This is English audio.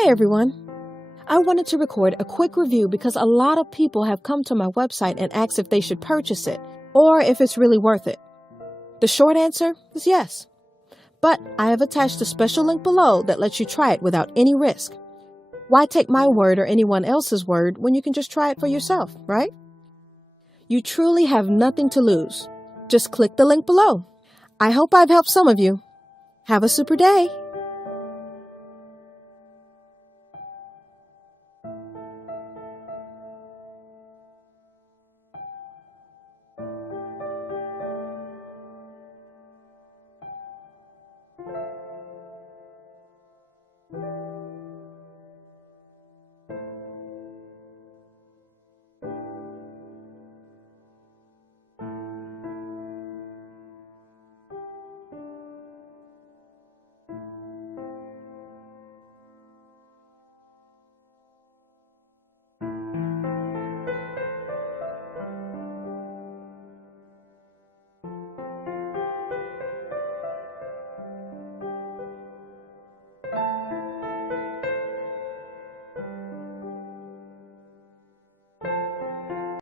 Hey everyone! I wanted to record a quick review because a lot of people have come to my website and asked if they should purchase it or if it's really worth it. The short answer is yes. But I have attached a special link below that lets you try it without any risk. Why take my word or anyone else's word when you can just try it for yourself, right? You truly have nothing to lose. Just click the link below. I hope I've helped some of you. Have a super day!